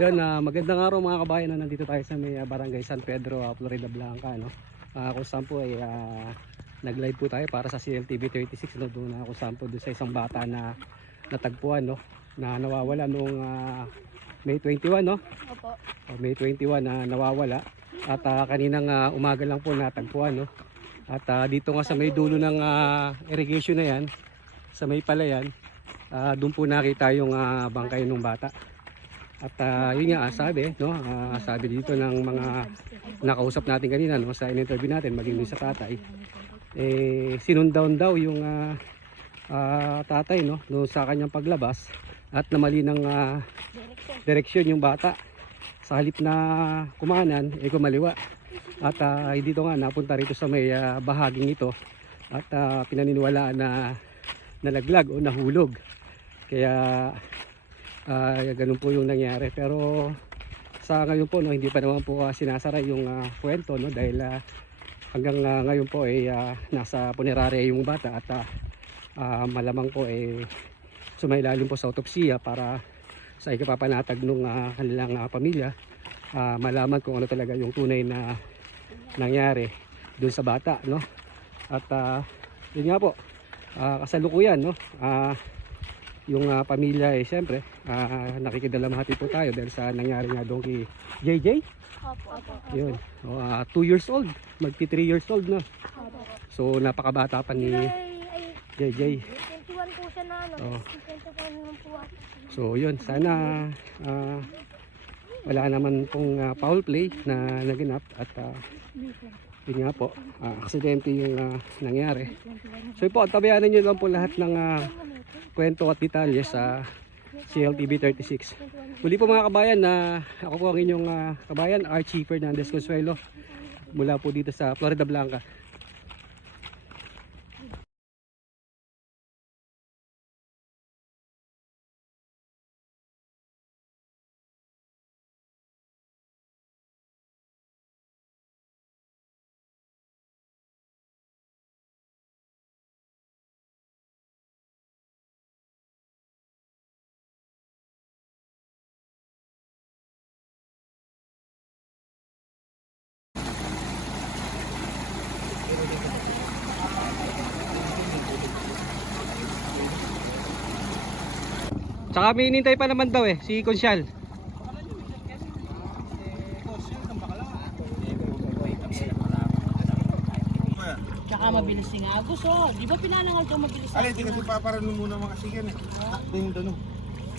Yan, magandang araw mga kabayan. Nandito tayo sa may Barangay San Pedro, Florida Blanca, no? Kung saan po ay nag-live po tayo para sa CLTV 36, no? Doon kung saan po doon sa isang bata na natagpuan, no? Na nawawala noong May 21, no? Opo. May 21 na nawawala. At kaninang umaga lang po natagpuan, no? At dito nga sa may dulo ng irrigation na yan, sa may palayan, doon po nakita yung bangkay ng bata. At yun nga sabi, no, sabi dito ng mga nakausap natin kanina, no, sa in-interview natin, maging sa tatay, sinundown daw yung tatay, no, sa kanyang paglabas at namali ng direksyon yung bata. Sa halip na kumanan, kumaliwa. At dito nga napunta rito sa may bahaging ito at pinaniniwalaan na nalaglag o nahulog. Kaya ganun po yung nangyari, pero sa ngayon po, no, hindi pa naman po sinasara yung kwento, no, dahil hanggang ngayon po ay nasa punerarya yung bata at malamang po sumailalim po sa autopsiya para sa ikapapanatag ng kanilang pamilya, malaman kung ano talaga yung tunay na nangyari dun sa bata, no. At yun nga po, kasalukuyan, no, yung pamilya siyempre nakikidalamhati po tayo dahil sa nangyari nga doon kay JJ. Opo. Yun, 2 years old, magti 3 years old, no. So napakabata pa ni JJ. 21 po siya na ano. 21 naman po ako. So yun, sana wala naman pong foul play na naganap at yun nga po, aksidente yung nangyari. So yun po, tabayanan nyo lang po lahat ng kwento at detalye sa CLTV 36. Muli po mga kabayan, ako po ang inyong kabayan, Archie Fernandez Consuelo, mula po dito sa Florida Blanca. Tsaka may inintay pa naman daw si Consyal. Tsaka mabilis si Agos, oh. Di ba pinanangal to mabilis? Alay, di kasi paparanong muna mga sigan eh. Yung tanong.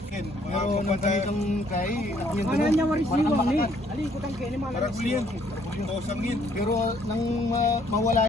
Ken, papunta itong kay. Ano niya warisiwang ni? Ali, kutang kaya ni Malay. Maragulyan. Tosang yun. Pero nang mawala